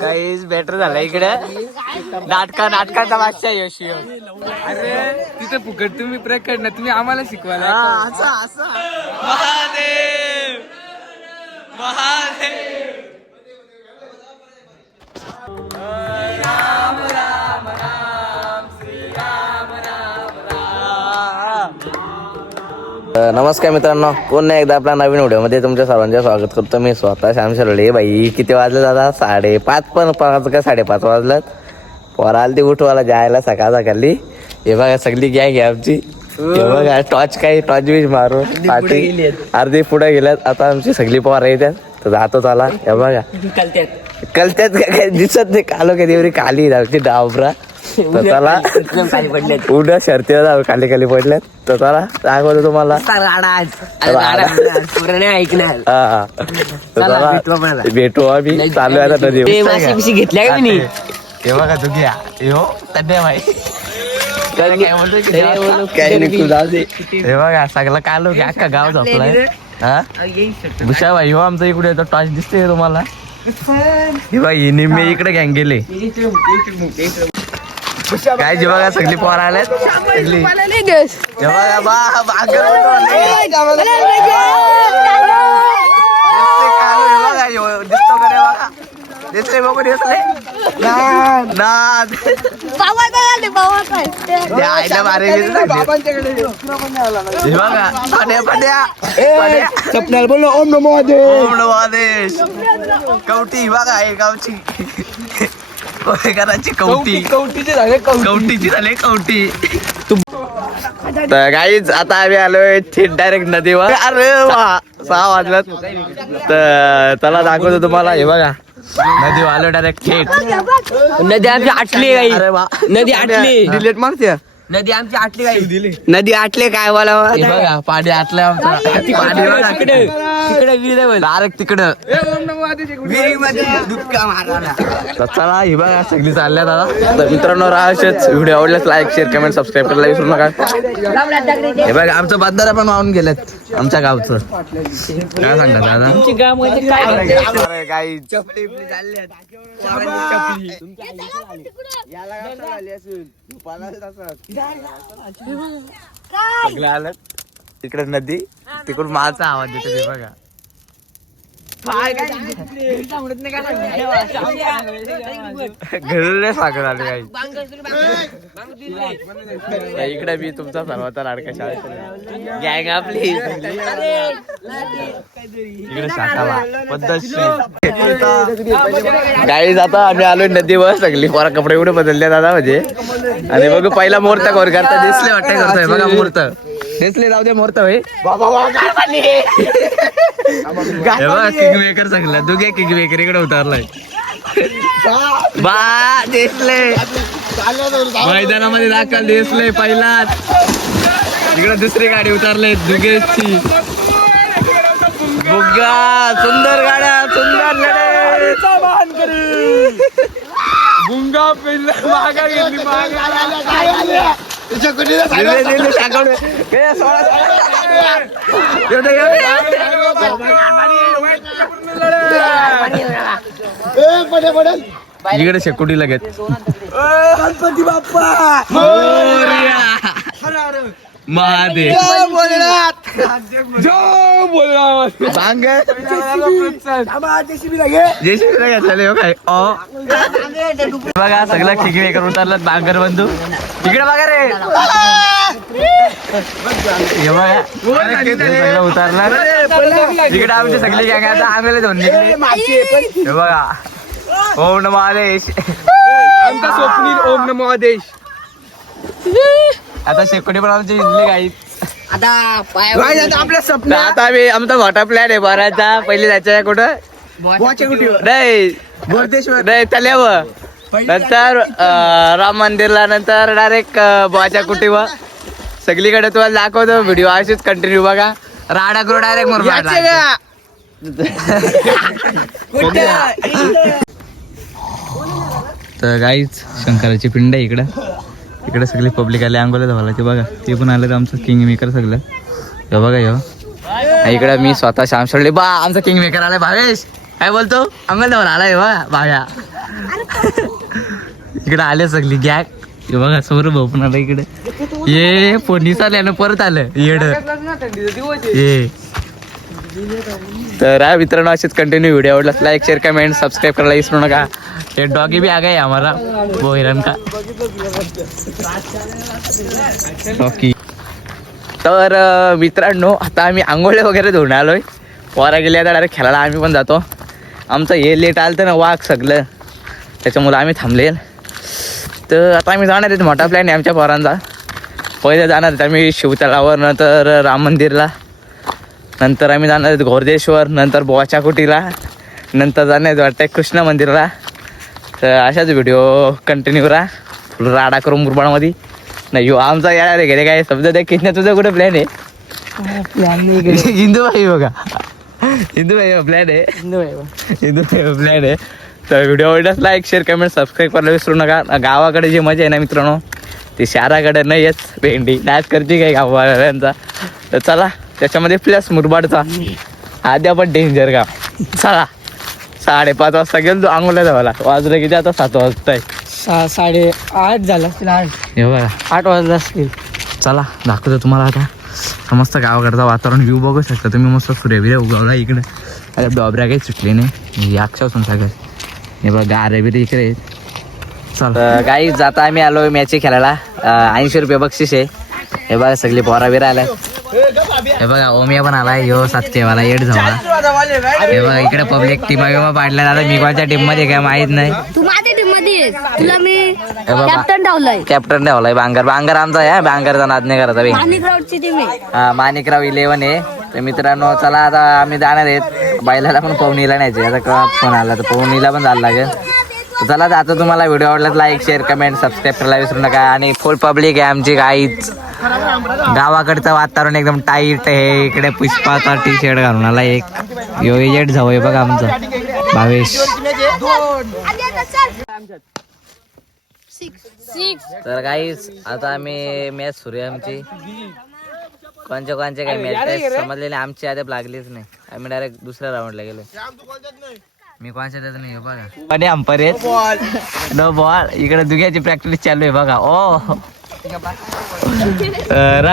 काहीच बेटर झालं इकडे नाटकाचा मागच्या यश अरे तिथे फुकट तुम्ही प्रकट ना तुम्ही आम्हाला शिकवायला असं महादेव महादेव राम राम राम श्री राम राम राम. नमस्कार मित्रांनो, पुन्हा एकदा आपल्या नवीन व्हिडिओमध्ये तुमच्या सर्वांचे स्वागत करतो. मी स्वतः श्याम शिरोळे. बाई किती वाजले दादा? 5:30 पण काय 5:30 वाजलं. पोराला ती उठवायला जायला सकाळी. हे बघा सगळी गॅंग आहे आमची. हे बघा टॉर्च बीच मारून पाठी अर्धी पुढे गेल्यात. आता आमची सगळी पोरं येतात तर जातो त्याला. हे बघा कलत्यात काय दिसत नाही. कालो कधी एवढी काली धावती डावरा तर त्याला उड्या शर्तीला जाऊ खाली पडल्यात तर त्याला दाखवतो तुम्हाला. भेटू आम्ही चालू आहे आता नदी. घेतल्या का मी? हे बघा तू घ्या भाई. हे बघा सगळं कालो घ्या अख्खा गाव झोपलाय. हा भुषा भाई हो आमचा इकडे येतो. टॉर्च दिसते तुम्हाला? हे बाई निम्मे इकडे गँग गेले काय. जे बघा सगळी पोर आल्यात सगळी. दिसले बघू दिसले स्वप्नाला बोललो ओम नमो आदेश. कवटी बघा हे गावची करायची कवटीची झाले कवटी. तर गाईच आता आम्ही आलोय थेट डायरेक्ट नदीवर. अरे वा 6 वाजल्यात तर त्याला दाखवतो तुम्हाला. हे बघा नदी आलो डायरेक्ट थेट. नदी आमची आटली काही. नदी आटली. डिलेट मारते. नदी आमची आटली काही. नदी आटले काय बोला. बघा पाणी आटलं आमचं. तिकडे डायरेक्ट तिकडं चला. ही बघा सगळी चालल्या दादा. तर मित्रांनो असेच व्हिडिओ आवडल्यास लाईक शेअर कमेंट सबस्क्राईब करायला विसरू नका. हे बघा आमचं बांधारा पण वाहून गेलेत आमच्या गावचं. काय सांगता दादा? काही चपली सगळे आलं तिकडे नदी. तिकडून माझा आवाज येतो ते बघा. घरी साखर आले काही. इकडे मी तुमचा सर्वांचा लाडका शाळेत गॅंग आपली इकडे शाखाला पद्धतशीर. गाईज आता आम्ही आलोय नदीवर. सगळी पोरा कपडे एवढे बदलले दादा म्हणजे. आणि बघू पहिला मुहूर्त कोर करता दिसले वाटते करतोय बघा. मुहूर्त दिसले जाऊ दे. मुहूर्त होय किंग मेकर सगळा. दुगे किंग मेकर इकडे उतारलाय बा. दिसले मैदानामध्ये दाखल दिसले पहिलाच. इकडे दुसरी गाडी उतारले दुगेची. बुग्गा सुंदर गाड्या सुंदर गुंगा पेला मागा गेली इकडे शेकोटी लगेच. गणपती बाप्पा महादेव काय बघा सगळं ठिकरे करून उतरलात बांगर बंधू. इकडे बघा रे. हे बघा सगळं उतरला. इकडे आमची सगळी गॅंग आता आम्हाला धरून निघले. हे बघा ओम नमो आदेश. आमचा स्वप्नील ओम नमो आदेश. आता शेकोटी पण आमची इथली गाई. आता आपल्या स्वप्न आता आम्ही आमचा मोठा प्लॅन आहे बराचा. पहिले जायचं कुठं नाही नाही तल्यावर. नंतर राम मंदिरला. नंतर डायरेक्ट बुवाच्या कुटीवर. सगळीकडे तुम्हाला दाखवतो व्हिडिओ अशीच कंटिन्यू बघा. राडा करू डायरेक्ट म्हणून. तर गाईच शंकराची पिंड आहे इकडं. इकडे सगळी पब्लिक आली अंगोला धावाला ते बघा ते पण आलं आमचं किंग मेकर सगळं हे बघा इकडे मी स्वतः श्याम शेळले बा आमचा किंग मेकर आलाय भावेश काय बोलतो अंगल धावाला आलाय बा भाव्या इकडे आले सगळी गॅग हे बघा सौरभ भाऊ पण आला इकडे ये फोडणीच आल्या ना परत आलं येड ये तर हा मित्रांनो असेच कंटिन्यू व्हिडिओ आवडला लाईक शेअर कमेंट सबस्क्राईब करायला विसरू नका ये डॉगी भी आ गए हमारा वो हिरन का ओके तर मित्रांनो आता आम्ही आंघोळे वगैरे धुवून आलोय पोरा गेले आता डायरेक्ट खेळायला आम्ही पण जातो आमचं हे लेट आलं तर ना वाघ सगळं त्याच्यामुळे आम्ही थांबलेल तर आता आम्ही जाणार आहेत मोठा प्लॅन आहे आमच्या पोरांचा पहिले जाणार आहेत आम्ही शिवतळावर नंतर राम मंदिरला नंतर आम्ही जाणार आहेत घोरदेश्वर नंतर बोवाच्या कुटीला नंतर जाणार आहेत वाटतं कृष्ण मंदिरला तर अशाच व्हिडिओ कंटिन्यू राहा फुल राडा करून मुरबाडमध्ये नाही यो आमचा येणार आहे गेले काय समजा त्या कितना तुझा कुठे प्लॅन आहे हिंदूबाई बघा हिंदूबाई प्लॅन आहे हिंदूबाई प्लॅन आहे तर व्हिडिओ आवडल्यास लाईक शेअर कमेंट सबस्क्राईब करायला विसरू नका गावाकडे जी मजा आहे ना मित्रांनो ती शहराकडे नाही येत भेंडी डान्स करते काय गाववाल्यांचा तर चला त्याच्यामध्ये प्लस मुरबाडचा आद्या पण डेंजर का चला 5:30 वाजता गेलो आंघोळ्या जावाला वाजलं किती आता 7 वाजता 8:30 झाला असतील 8 वाजला असतील चला दाखवतो तुम्हाला आता मस्त गावाकडचं वातावरण व्ह्यू बघू शकता तुम्ही मस्त सूर्यबिर्या उगवला इकडे अरे डोबऱ्या काही सुटली नाही अक्षासून सगळं हे बघा गारे बिरे इकडे चला काही जाता आम्ही आलो मॅच खेळायला 80 रुपये बक्षीस आहे हे बघा सगळी पोरा बिरा आल्या हे बघा ओमिया पण आलाय यो 7K येड झाला हे बघा इकडे पब्लिक टीमा विमा पाडल्या आता मी कोणत्या टीम मध्ये काय माहित नाही तू माझ्या टीम मध्ये तुला मी कॅप्टन ठेवलंय कॅप्टन ठेवलाय बांगर आमचा आहे बांगरचा नाद नाही करायचा माणिकरावची टीम आहे हा माणिकराव 11 आहे तर मित्रांनो चला आता आम्ही जाणार आहेत बैलाला पण पवनीला न्यायचे आता फोन आला तर पवनीला पण जायला लागेल तर चला आता तुम्हाला व्हिडिओ आवडला लाईक शेअर कमेंट सबस्क्राईब करायला विसरू नका आणि फुल पब्लिक आहे आमची काहीच गावाकडचं वातावरण एकदम टाईट आहे इकडे पुष्पाचा टी शर्ट घालून आला एक यो एजेट जाऊ आहे बघा आमचं भावेश तर काहीच आता आम्ही मॅच सुरू आहे आमची कोणचे काही मॅच समजलेले आमची आधी लागलीच नाही आम्ही डायरेक्ट दुसऱ्या राऊंडला गेलो मी कोणच्या देत नाही बघा आणि अंपर नो बॉल इकडे दुग्याची प्रॅक्टिस चालू आहे बघा ओ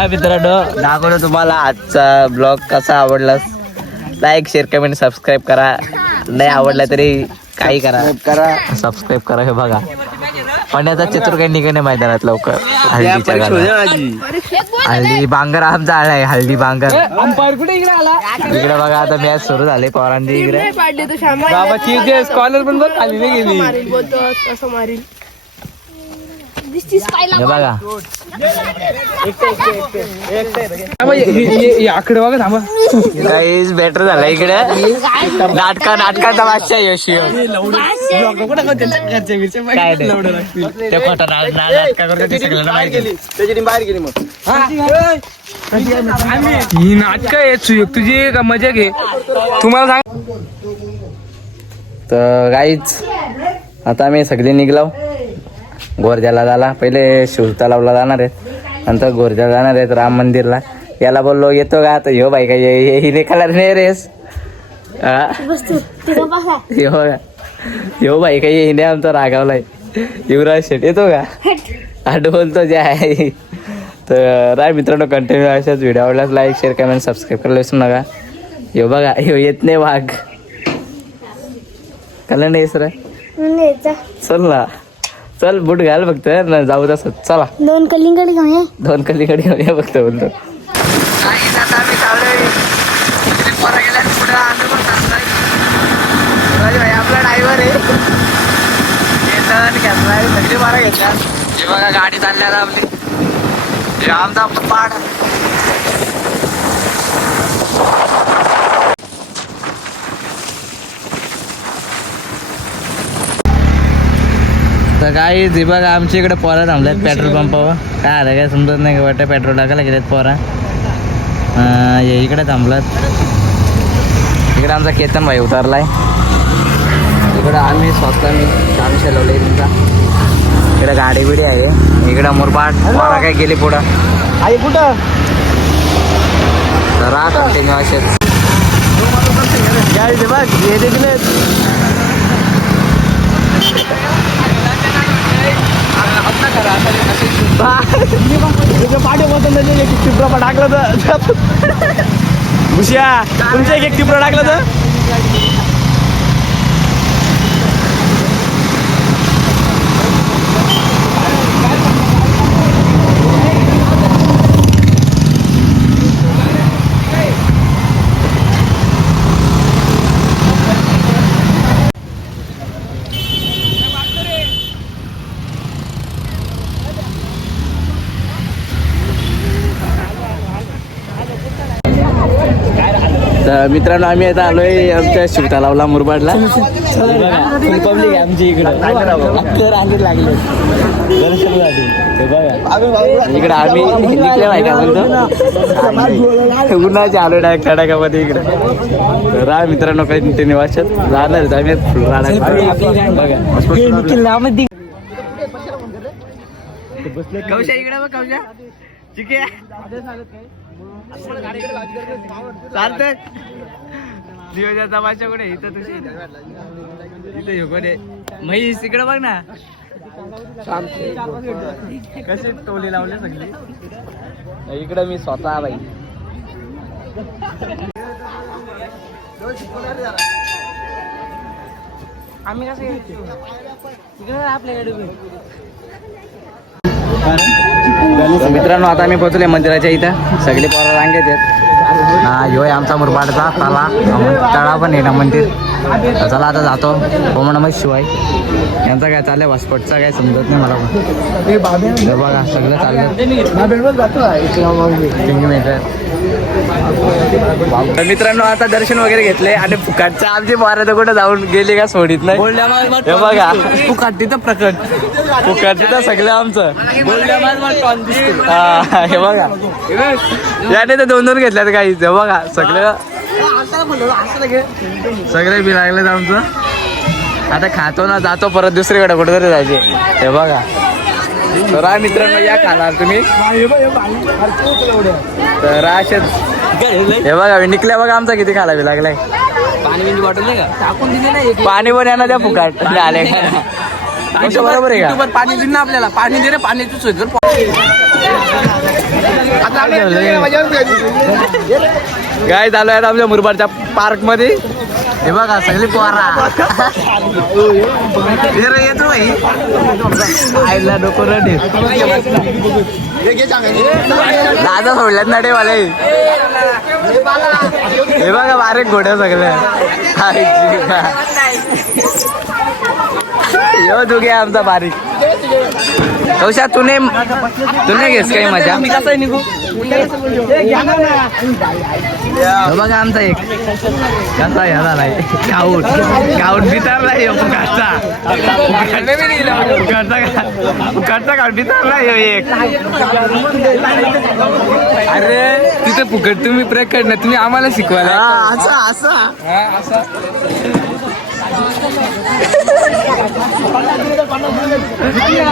मित्रांनो दाखवतो तुम्हाला आजचा ब्लॉग कसा आवडला लाईक शेअर कमेंट सबस्क्राईब करा नाही आवडला तरी काही करा सबस्क्राईब करा हे बघा पाण्याचा चित्र काही निघणे मैदानात लवकर हल्दी बांगर आमचा आलाय हल्दी बांगर इकडे बघा आता मॅच सुरू झाले पोरांची इकडे स्कॉलर पण बघ खाली नाही गेली हे बघा आकडे बघा थांबा काहीच बेटर झाला इकडे नाटकाचा बादशाह यश काय ते खोटा नाटका ही नाटक आहे तुझी का मजा घे तुम्हाला सांग तर काहीच आता आम्ही सगळे निघलो गोरजाला झाला पहिले शिवतळावला जाणार आहेत नंतर गोरजाला जाणार आहेत राम मंदिरला याला बोललो येतो का तर ह्यो बाई का हिने कलर नाही रेस ह्यो बाई काही हिने आमचा रागावलाय युवराज शेट येतो का आठ बोलतो जे आहे तर राय मित्रांनो कंटिन्यू अशाच व्हिडिओ आवडल्यास लाईक शेअर कमेंट सबस्क्राईब करायला विसरू नका ह्यो बघा ह्यो येत नाही वाघ कलर नाही सर चल ना चल बूट घाल फक्त ना जाऊ तसं चला 2 कलिंगड घेऊया 2 कलीकडे घेऊया फक्त बोलतो आपला ड्रायव्हर आहे सगळी मारा घेतल्या हे बघा गाडी चालल्या आपली हे आमचा पाड तर काही बघा आमच्या इकडे पोरा थांबल्यात पेट्रोल पंपावर काय आलं काय समजत नाही वाटतं पेट्रोल टाकायला गेलेत पोरा इकडे थांबलात इकडे आमचा केतन भाई उतरलाय इकडे आम्ही स्वतः मी काम चालवलंय तुमचा इकडे गाडी बिडी आहे. इकडं मुरबाड पोरा काय गेली पुढं. आई कुठं जरा कंटिन्यू असेच गाडी बघ हे देखील पाठी बसून एक टिपरा टाकलं तर भुशिया तुमच्या एक टिपरा टाकलं तर तर मित्रांनो आम्ही आता आलोय आमच्या शिवतलावला मुरबाडला. पब्लिक आमची इकडे लागले इकडे आम्ही निघले माहिती म्हणतो उन्हाचे आलो डायरेक्ट तडाख्यामध्ये इकडे. तर मित्रांनो काही निवासात जाणार आम्ही कौशा इकडे बघ कौशा ठीक आहे चालतं दिवसाचा भाषा कुठे इथं तुझी इथं येऊ कोणी म्हैस इकडे बघ ना कशी टोली लावले सगळी. इकडं मी स्वतः बाई आम्ही कसं इकडे आपल्याकडे मित्रांनो आता आम्ही पोहोचले मंदिराच्या इथं. सगळे पोरं रांगेत आहेत. हा ह्यो आहे आमचा मुरबाडचा तळा. तळा पण आहे ना मंदिर. चला आता जातो. ओम नमः शिवाय. यांचा काय चाललंय वासपटचा काय समजत नाही मला पण. हे बघा सगळं चाललंय. तर मित्रांनो आता दर्शन वगैरे घेतले आणि फुकाटच्या आमची पोरं तर कुठं जाऊन गेली का सोडित नाही. हे बघा फुकाट तिथं प्रकट फुकाट तिथं सगळं आमचं. हा हे बघा याने तर 2-2 घेतल्यात काही. हे बघा सगळं सगळे बी लागलेत आमचं. आता खातो ना जातो परत दुसरीकडे कुठेतरी जायचे. हे बघा तर मित्रांनो या खाणार तुम्ही. तर असेच हे बघा निकल्या बघा आमचा किती खालावी लागलाय. पाणी बॉटल नाही का टाकून दिले नाही पाणी पण यांना द्या फुकाट आले. बरोबर आहे का पाणी दिन ना आपल्याला पाणी दे रे पाण्याची सोय कर. काय चालू आहे आमच्या मुरबाडच्या पार्क मध्ये. हे बघा सगळी पोरा येतो भाई आईला नको रडे दादा सोडल्यात ना डेवाले. हे बघा बारीक घोड्या सगळ्या यो दुगे आमचा बारीक. कौशा तूने घेस काही मजा. बघा आमचा एक कसा ह्या झालाय गाऊट गाऊट बितारलाय फुकटचा गाऊट बितारलाय एक. अरे तिथे फुकट तुम्ही प्रकट ना तुम्ही आम्हाला शिकवायला असं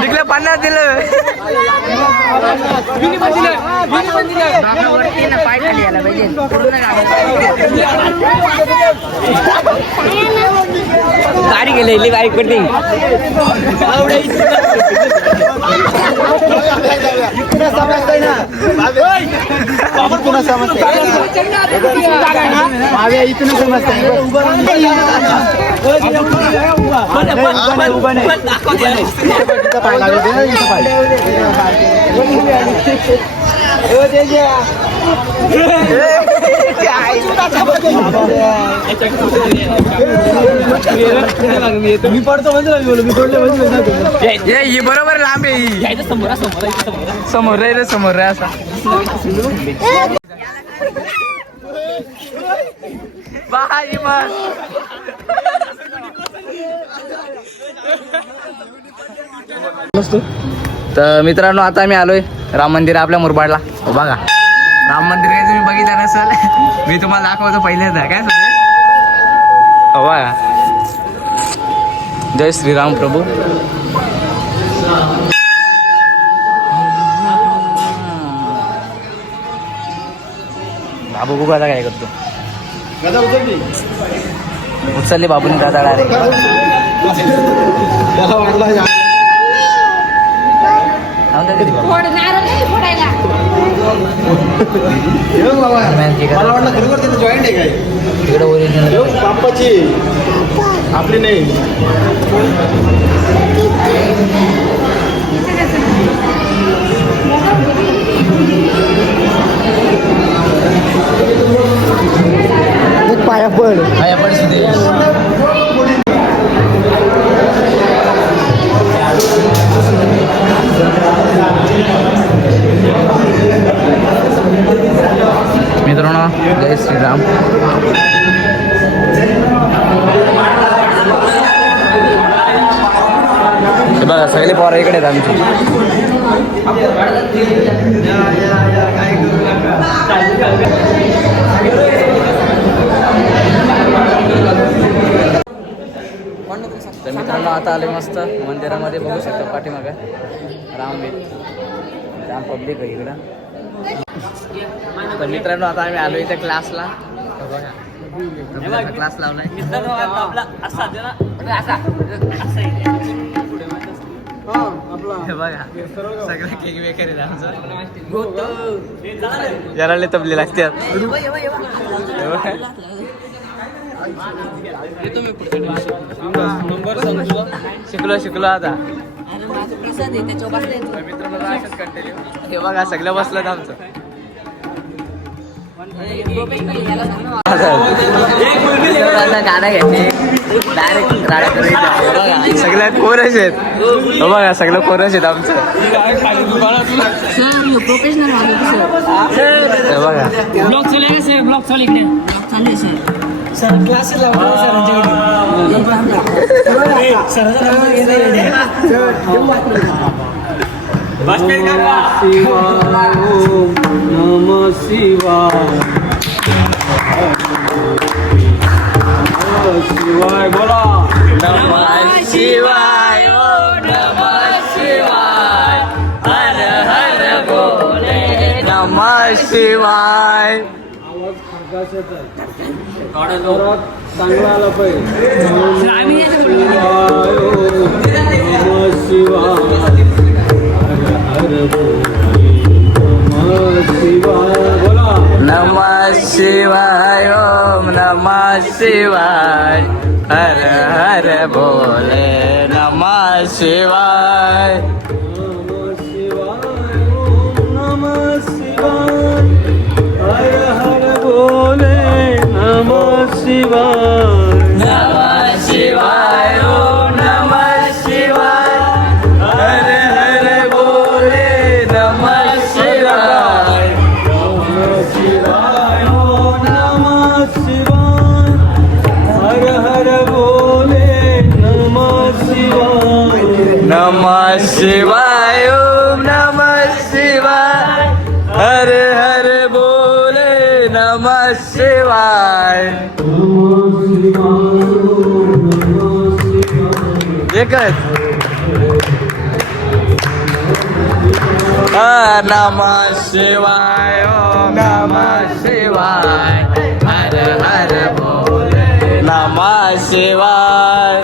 तिकडे 50 दिलं. पाय खाली यायला पाहिजे गाडी गेली बाईक पडली. मी पडतो ये बरोबर लांब आहे. समोर रे समोर रे असा बाई तर मित्रांनो आता आम्ही आलोय राम मंदिर आपल्या मुरबाडला. बघा राम मंदिर काय तुम्ही बघितलं नसेल मी तुम्हाला दाखवतो पहिल्यांदा. काय सांगते बघा जय श्रीराम प्रभू. बाबू गुगाचा काय करतो उचलले बाबूने दादा डायरेक्ट तिकडे ओरिजिनल आपली नाही पाया पड मित्रांनो जय श्रीराम. हे बघा सगळे पोरं इकडे आहेत आमची. तर मित्रांनो आता आले मस्त मंदिरामध्ये बघू शकता पाठीमागं राम पब्लिक आहे इकडं. तर मित्रांनो आता आम्ही आलो इथे क्लासला. क्लास लावलाय हे बघा सगळं केक बेकर आहे आमचं. जरा लय तबली लागते. शिकलो आता मित्रांनो असंच कंटिन्यू. हे बघा सगळं बसलं आमचं. गाणं घ्यायचे डायरेक्ट राडा करायचं. सगळ्यात कोरस आहेत. हो बघा सगळं कोरस आहेत आमचं. हे बघा ब्लॉग चालेल सर ब्लॉग चालेल चालू सर सर क्लासेस लावतो शिवाय बोला नमः शिवाय ओम नमः शिवाय हर हर बोले नमः शिवाय. चांगला आला पाहिजे. नमः शिवाय ओम नमः शिवाय हर हर बोले नमः शिवाय. नमः शिवाय ओम नमः शिवाय हर हर बोले नमः शिवाय. नमः शिवाय ओम नमः शिवाय हर हर बोले नमः शिवाय. एकच नमः शिवाय ओम नमः शिवाय हर हर बोले नमः शिवाय.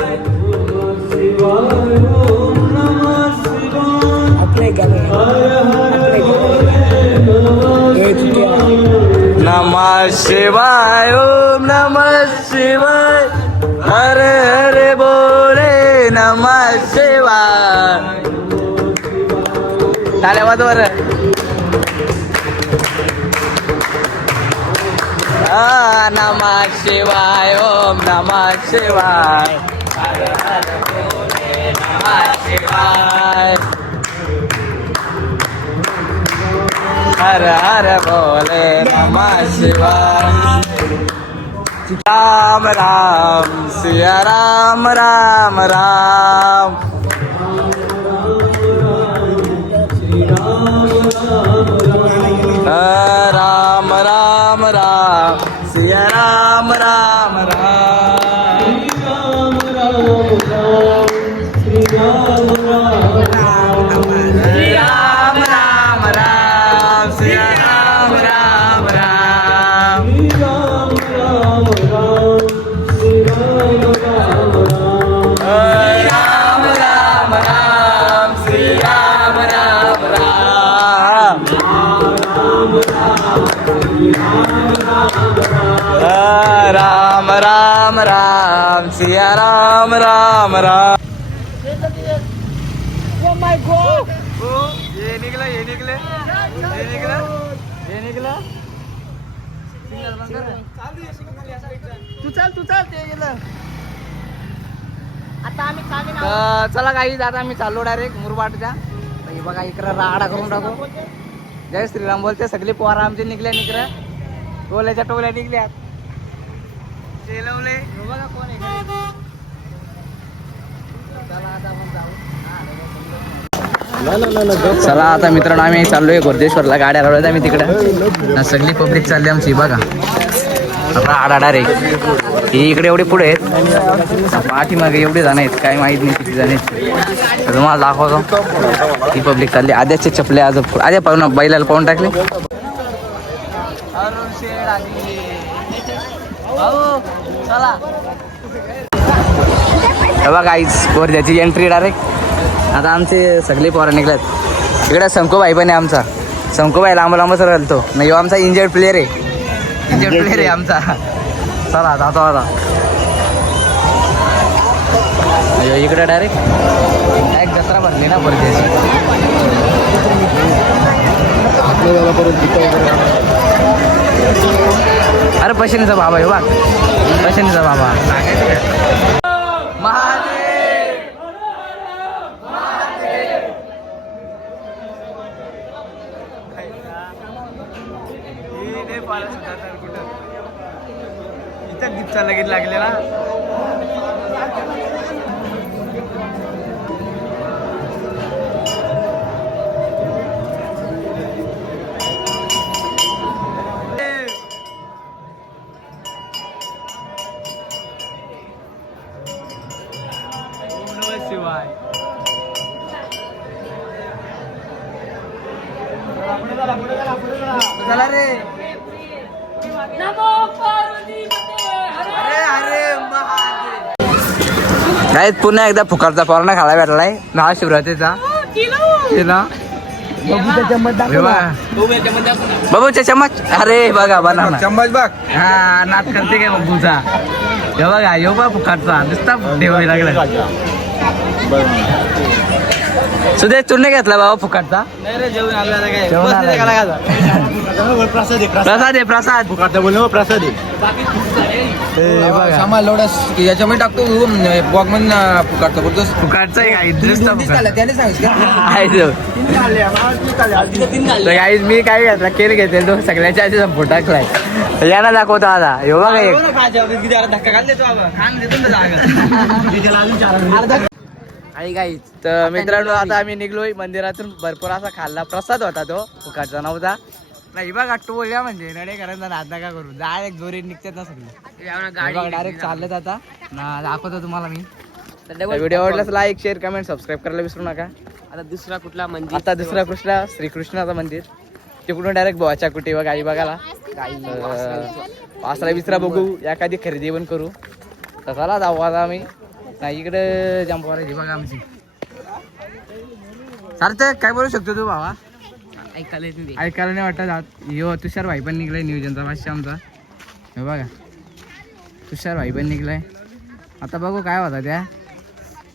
नमः शिवाय ओम नमः शिवाय हर हर बोले नमः शिवाय. टाळ्या वाजवा बरं. नमः शिवाय ओम नमः शिवाय हर हर बोले नमः शिवाय. हर हर बोले नमः शिवाय. राम राम सिया राम राम राम. राम राम राम सिया राम राम राम. राम राम राम सिया राम राम राम. ये निघलं हे निघलं हे निघलं हे निघलं. तू चाल ते गेलं. आता आम्ही तर चला काही आता आम्ही चाललो डायरेक्ट मुरबाडच्या. हे बघा इकडं राडा करून टाकू. जय श्रीराम बोलते सगळे पोरा आमचे निघल्या टोल्याच्या टोल्या निघल्या. जेलवले बघा कोण आहे. चला आता मित्रांनो आम्ही चाललोय गोरदेश्वरला. गाड्या लावल्यात आम्ही तिकडं. सगळी पब्लिक चालली आमची बघा. राडा डायरेक्ट ही इकडे एवढे पुढे आहेत. पाठीमागे एवढे जण आहेत काय माहित नाही किती जण आहेत. तुम्हाला दाखवतो ही पब्लिक चालली. आद्याचे चपले आज आद्या पाहून बैलाला पाहून टाकले. बघा आईच गोरद्याची एंट्री डायरेक्ट. आता आमचे सगळे पोरं निघल्यात. इकडे शंकूबाई पण आहे आमचा. शंकूबाई लांब लांब सर घालतो नाही. आमचा इंजर्ड प्लेअर आहे. इंजर्ड प्लेअर आहे आमचा. चला जातो आता इकडे डायरेक्ट जत्रा भरली ना परदेशी. अरे पशनीचा बाबा आहे बघ. पशनीचा बाबा इथं दीपचा लगेच लागलेला. शिवाय चला रे. नाही पुन्हा एकदा फुकारचा पौर्णा खायला भेटलाय महाशिवरात्रीचा. बाबूच्या चम्मच. अरे बघा बना चम्मच बघ. हा नाच करते काय बघूचा. हे बघा यो बा फुकारचा नुसता ठेवावी लागला. सुदेश तू नाही घेतला बाबा फुकारचा. जेवण प्रसाद आहे प्रसाद. फुकारचा बोल प्रसाद आहे. याच्यामध्ये टाकतो बॉग मध्ये फुकारचा बोलतो. फुकारचा आहे त्याने सांगितलं. मी काय घेतला केर घेतले तो सगळ्याच्या आधी संपून टाकलाय. याला दाखवतो आता हे बघा एक. आणि काही तर मित्रांनो आता आम्ही निघलोय मंदिरातून. भरपूर असा खाल्ला प्रसाद होता तो फुकारचा नव्हता. नाही बघा टोल्या म्हणजे नडे करायचा नाद नका करू. डायरेक्ट जोरी निघतात ना सगळे. डायरेक्ट चाललेत आता ना दाखवतो तुम्हाला मी. व्हिडिओ आवडल्यास लाईक शेअर कमेंट सबस्क्राईब करायला विसरू नका. आता दुसरा कुठला मंदिर. आता दुसरा कृष्णा श्रीकृष्णाचं मंदिर. तिकडून डायरेक्ट बोवाच्या कुटी व गाई बघायला. वासरा बिसरा बघू एखादी खरेदी पण करू. तर चला जाऊ आता आम्ही. नाही इकडे जंपवाराची बघा आमची. सार्थक काय बोलू शकतो तू बाबा. ऐकायला नाही वाटत आत. यो तुषार भाई पण निघलाय नियोजनचा भाष्य आमचा. हे बघा तुषार भाई पण निघलाय. आता बघू काय होता त्या.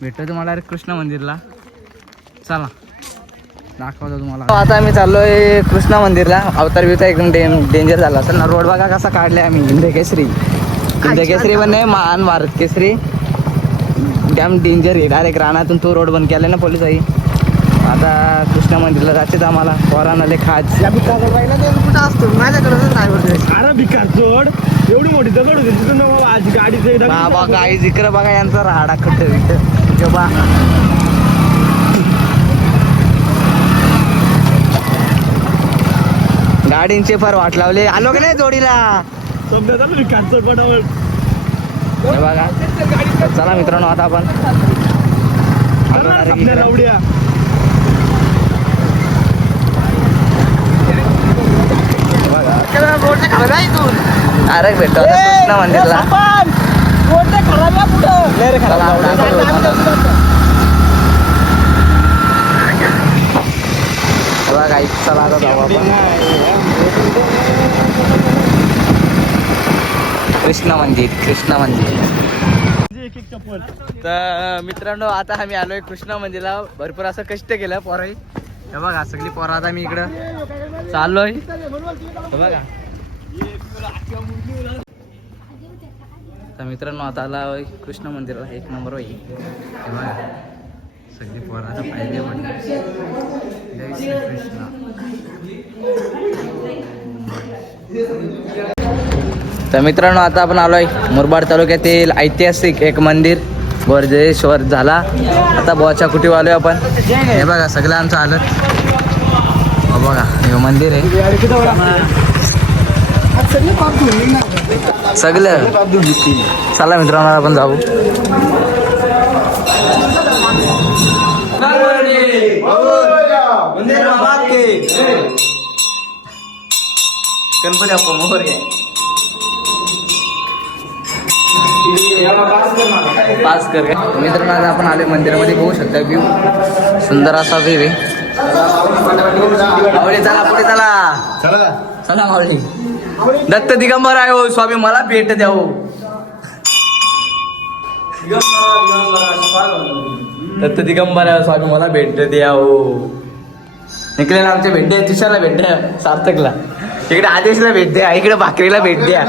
भेटतो तुम्हाला कृष्ण मंदिरला. चला दाखवतो तुम्हाला. आता आम्ही चाललोय कृष्णा मंदिरला. अवतार बिवतार एकदम डेंजर झाला असेल ना. रोड बघा कसा काढलाय आम्ही. हिंद केसरी पण नाही मान भारत केसरी. डॅम डेंजर आहे. डायरेक्ट रानातून तो रोड बंद केलाय ना पोलिसाई. आता कृष्णा मंदिरला जायचं आम्हाला. पोरांना खाज कुठं असतो माझ्याकडे अरे भिकार जोड एवढी मोठी दगड होती तिथून आज गाडीचं बाबा काही जिकर बघा यांचा राडा खट बा. गाडींचे फार वाट लावले. आलो की नाही जोडीला. समजा भिकारचं गडावर. बघा चला मित्रांनो आता आपण लावड्या. अरे भेटतो कृष्णा मंदिरला. बघा चला आता जाऊ आपण. कृष्ण मंदिर एक एक चप्पल. तर मित्रांनो आता आम्ही आलोय कृष्णा मंदिरला. भरपूर असं कष्ट केलं पोराही. हे बघा सगळी पोरं आता मी इकडं चाललोय. हे बघा तर मित्रांनो आता आला कृष्ण मंदिरला. एक नंबर होई. हे बघा सगळी पोरं आता पाहिजे पण जय श्री कृष्ण. तर मित्रांनो आता आपण आलोय मुरबाड तालुक्यातील ऐतिहासिक एक मंदिर गोरजेश्वर झाला. आता बोचा कुठे आलोय आपण. हे बघा सगळं आमचं हालत. हो बघा हे मंदिर आहे सगळं. चला मित्रांनो आपण जाऊ. गणपती बाप्पा मोरया. पास कर. मित्रांनो आज आपण आले मंदिरामध्ये बघू शकता व्ह्यू. सुंदर असा व्ह्यू आहे. माऊली चला पुढे चला माऊली. दत्त दिगंबर आहे हो स्वामी मला भेट द्या हो. दत्त दिगंबर आहे स्वामी मला भेट द्या हो. निकले ना आमच्या भेट द्या. तुषारला भेट द्या. सार्थकला इकडे आदेशला भेट द्या. इकडे भाकरीला भेट द्या.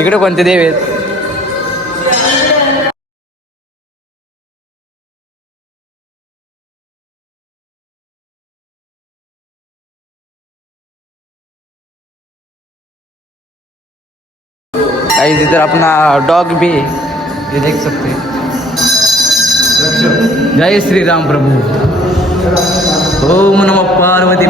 इकडे कोणते देव आहेत. गाइस इधर अपना डॉग भी ये देख सकते हैं. जय श्री राम प्रभु. ओम नमः पार्वती